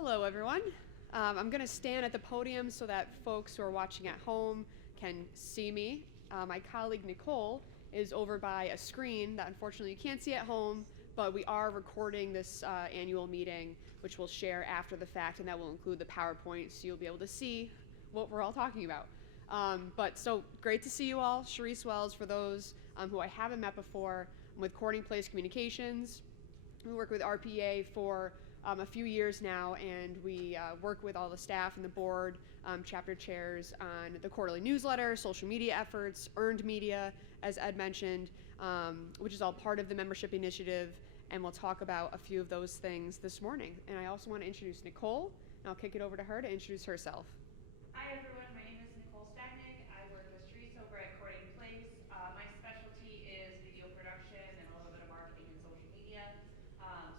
Hello, everyone. I'm going to stand at the podium so that folks who are watching at home can see me. My colleague Nicole is over by a screen that unfortunately you can't see at home, but we are recording this annual meeting, which we'll share after the fact, and that will include the PowerPoint, so you'll be able to see what we're all talking about. So great to see you all. Sharice Wells, for those who I haven't met before, I'm with Corning Place Communications. We work with RPA for a few years now, and we work with all the staff and the board, chapter chairs on the quarterly newsletter, social media efforts, earned media, as Ed mentioned, which is all part of the membership initiative, and we'll talk about a few of those things this morning. And I also want to introduce Nicole, and I'll kick it over to her to introduce herself. Hi everyone, my name is Nicole Stagnick. I work with Sharice over at Corning Place. My specialty is video production and a little bit of marketing and social media.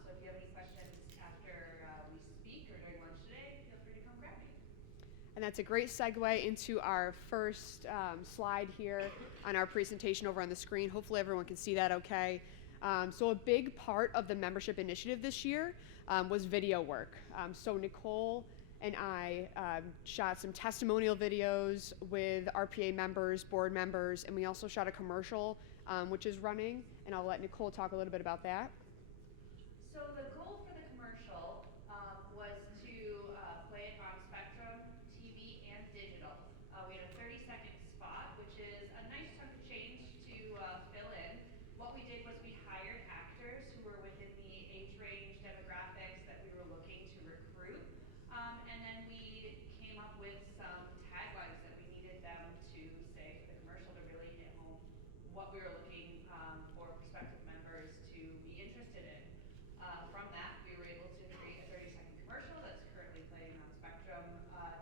So if you have any questions after we speak or during lunch today, feel free to come grab me. And that's a great segue into our first slide here on our presentation over on the screen. Hopefully everyone can see that okay. So a big part of the membership initiative this year was video work. So Nicole and I shot some testimonial videos with RPA members, board members, and we also shot a commercial which is running, and I'll let Nicole talk a little bit about that. So the goal for the commercial was to play it on Spectrum, TV, and digital. We had a 30-second spot, which is a nice chunk of change to fill in. What we did was we hired actors who were within the age range demographics that we were looking to recruit. And then we came up with some taglines that we needed them to say for the commercial to really hit home what we were looking for prospective members to be interested in. From that, we were able to create a 30-second commercial that's currently playing on Spectrum,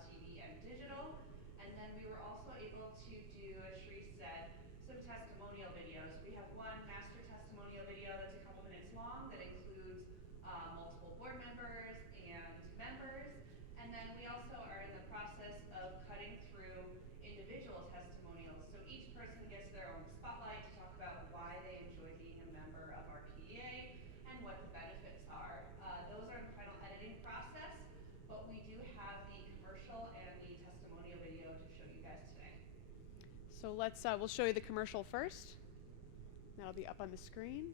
TV, and digital. And then we were also able to do, as Sharice said, some testimonial videos. We have one master testimonial video that's a couple minutes long that includes multiple board members and members. And then we also are in the process of cutting through individual testimonials. So each person gets their own spotlight to talk about why they enjoy being a member of RPEA and what the benefits are. Those are in the final editing process, but we do have the commercial and the testimonial video to show you guys today. So we'll show you the commercial first. That'll be up on the screen.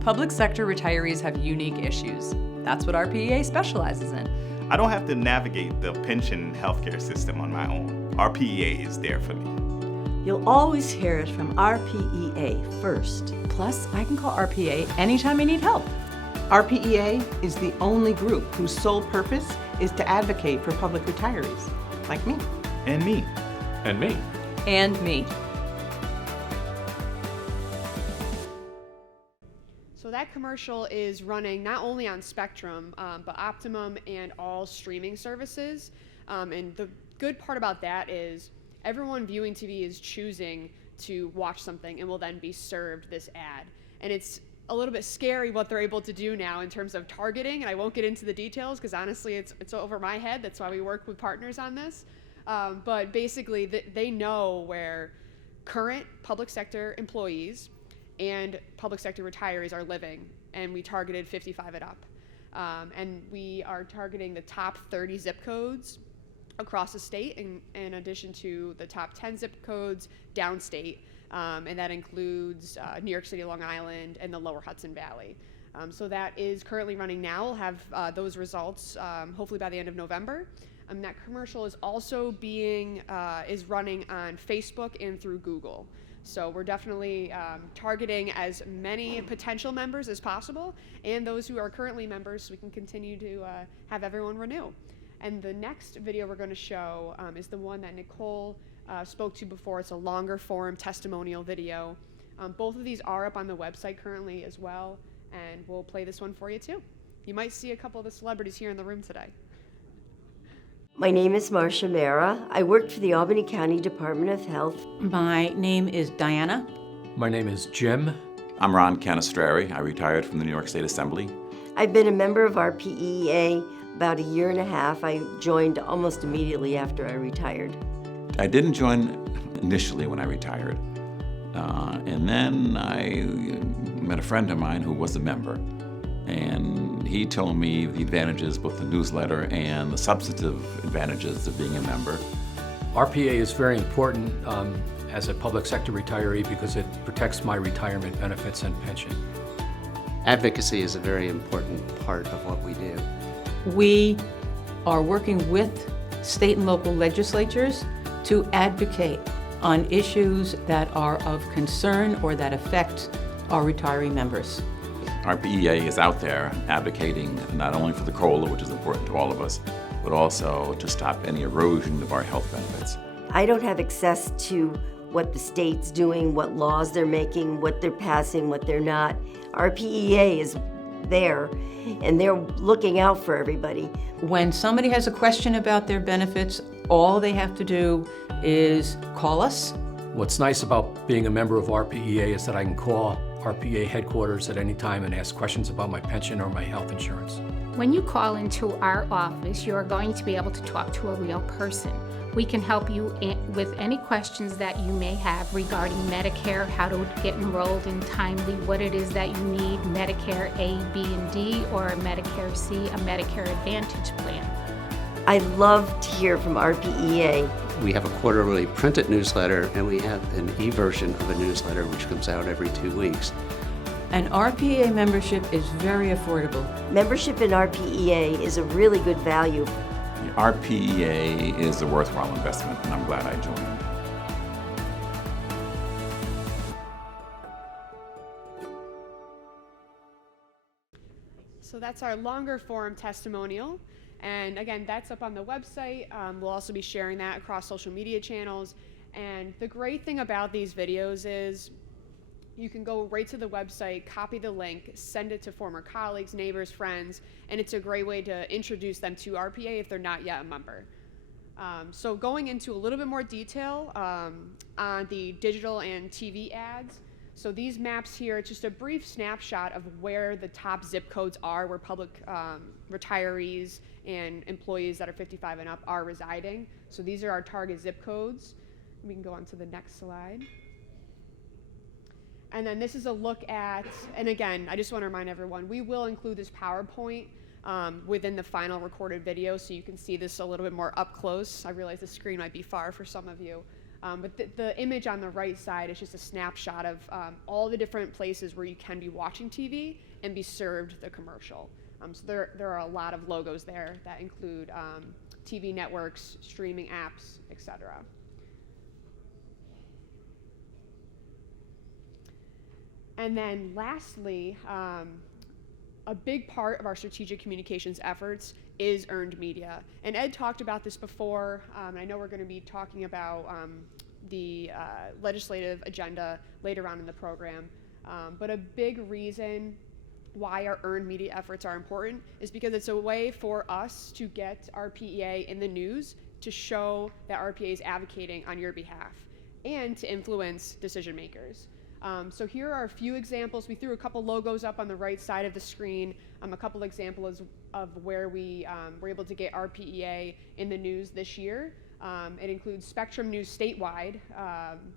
Public sector retirees have unique issues. That's what RPEA specializes in. I don't have to navigate the pension healthcare system on my own. RPEA is there for me. You'll always hear it from RPEA first. Plus, I can call RPEA anytime I need help. RPEA is the only group whose sole purpose is to advocate for public retirees, like me. And me. And me. And me. So that commercial is running not only on Spectrum, but Optimum and all streaming services. And the good part about that is everyone viewing TV is choosing to watch something and will then be served this ad. And it's a little bit scary what they're able to do now in terms of targeting, and I won't get into the details because honestly it's over my head. That's why we work with partners on this. But basically they know where current public sector employees and public sector retirees are living, and we targeted 55 and up. And we are targeting the top 30 zip codes across the state in addition to the top 10 zip codes downstate, and that includes New York City, Long Island, and the lower Hudson Valley. So that is currently running now. We'll have those results hopefully by the end of November. That commercial is also is running on Facebook and through Google. So we're definitely targeting as many potential members as possible and those who are currently members so we can continue to have everyone renew. And the next video we're going to show is the one that Nicole spoke to before. It's a longer form testimonial video. Both of these are up on the website currently as well, and we'll play this one for you too. You might see a couple of the celebrities here in the room today. My name is Marcia Mara. I work for the Albany County Department of Health. My name is Diana. My name is Jim. I'm Ron Canistrari. I retired from the New York State Assembly. I've been a member of RPEA about a year and a half. I joined almost immediately after I retired. I didn't join initially when I retired. And then I met a friend of mine who was a member. And he told me the advantages, both the newsletter and the substantive advantages of being a member. RPA is very important as a public sector retiree because it protects my retirement benefits and pension. Advocacy is a very important part of what we do. We are working with state and local legislatures to advocate on issues that are of concern or that affect our retiree members. RPEA is out there advocating not only for the COLA, which is important to all of us, but also to stop any erosion of our health benefits. I don't have access to what the state's doing, what laws they're making, what they're passing, what they're not. RPEA is there, and they're looking out for everybody. When somebody has a question about their benefits, all they have to do is call us. What's nice about being a member of RPEA is that I can call RPEA headquarters at any time and ask questions about my pension or my health insurance. When you call into our office, you are going to be able to talk to a real person. We can help you with any questions that you may have regarding Medicare, how to get enrolled in timely, what it is that you need, Medicare A, B, and D, or a Medicare C, a Medicare Advantage plan. I love to hear from RPEA. We have a quarterly printed newsletter, and we have an e-version of a newsletter which comes out every 2 weeks. And RPEA membership is very affordable. Membership in RPEA is a really good value. The RPEA is a worthwhile investment, and I'm glad I joined. So that's our longer form testimonial. And again, that's up on the website. We'll also be sharing that across social media channels. And the great thing about these videos is you can go right to the website, copy the link, send it to former colleagues, neighbors, friends, and it's a great way to introduce them to RPA if they're not yet a member. So going into a little bit more detail on the digital and TV ads. So these maps here, it's just a brief snapshot of where the top zip codes are, where public retirees and employees that are 55 and up are residing. So these are our target zip codes. We can go on to the next slide. And then this is a look at, and again, I just want to remind everyone, we will include this PowerPoint within the final recorded video so you can see this a little bit more up close. I realize the screen might be far for some of you. But the image on the right side is just a snapshot of all the different places where you can be watching TV and be served the commercial. So there are a lot of logos there that include TV networks, streaming apps, etc. And then lastly, a big part of our strategic communications efforts is earned media. And Ed talked about this before, and I know we're going to be talking about the legislative agenda later on in the program. But a big reason why our earned media efforts are important is because it's a way for us to get RPEA in the news, to show that RPA is advocating on your behalf, and to influence decision makers. So here are a few examples. We threw a couple logos up on the right side of the screen, a couple examples of where we were able to get RPEA in the news this year. It includes Spectrum News statewide,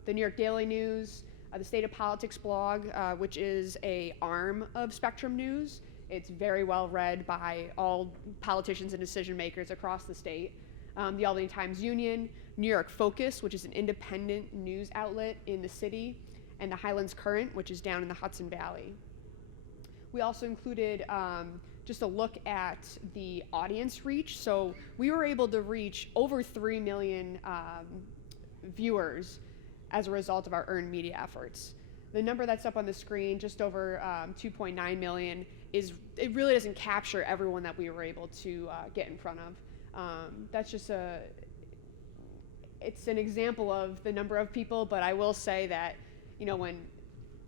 the New York Daily News, the State of Politics blog, which is an arm of Spectrum News. It's very well read by all politicians and decision makers across the state. The Albany Times-Union, New York Focus, which is an independent news outlet in the city, and the Highlands Current, which is down in the Hudson Valley. We also included just a look at the audience reach. So we were able to reach over 3 million viewers as a result of our earned media efforts. The number that's up on the screen, just over 2.9 million, it really doesn't capture everyone that we were able to get in front of. That's just it's an example of the number of people, but I will say that, you know,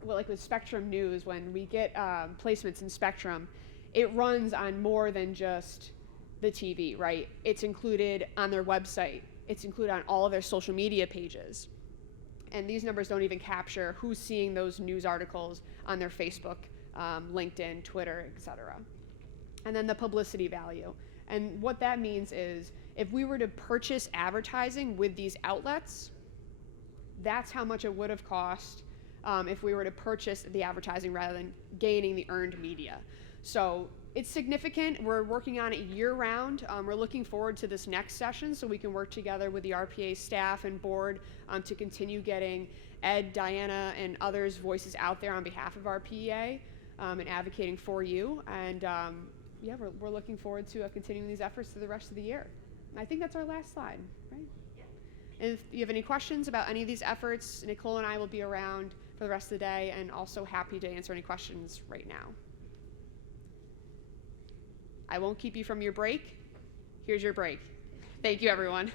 like with Spectrum News, when we get placements in Spectrum, it runs on more than just the TV, right? It's included on their website. It's included on all of their social media pages. And these numbers don't even capture who's seeing those news articles on their Facebook, LinkedIn, Twitter, etc. And then the publicity value. And what that means is if we were to purchase advertising with these outlets, that's how much it would have cost if we were to purchase the advertising rather than gaining the earned media. So it's significant. We're working on it year round. We're looking forward to this next session so we can work together with the RPA staff and board to continue getting Ed, Diana, and others' voices out there on behalf of our PEA and advocating for you. And yeah, we're looking forward to continuing these efforts through the rest of the year. And I think that's our last slide, right? Yeah. If you have any questions about any of these efforts, Nicole and I will be around for the rest of the day and also happy to answer any questions right now. I won't keep you from your break. Here's your break. Thank you, everyone.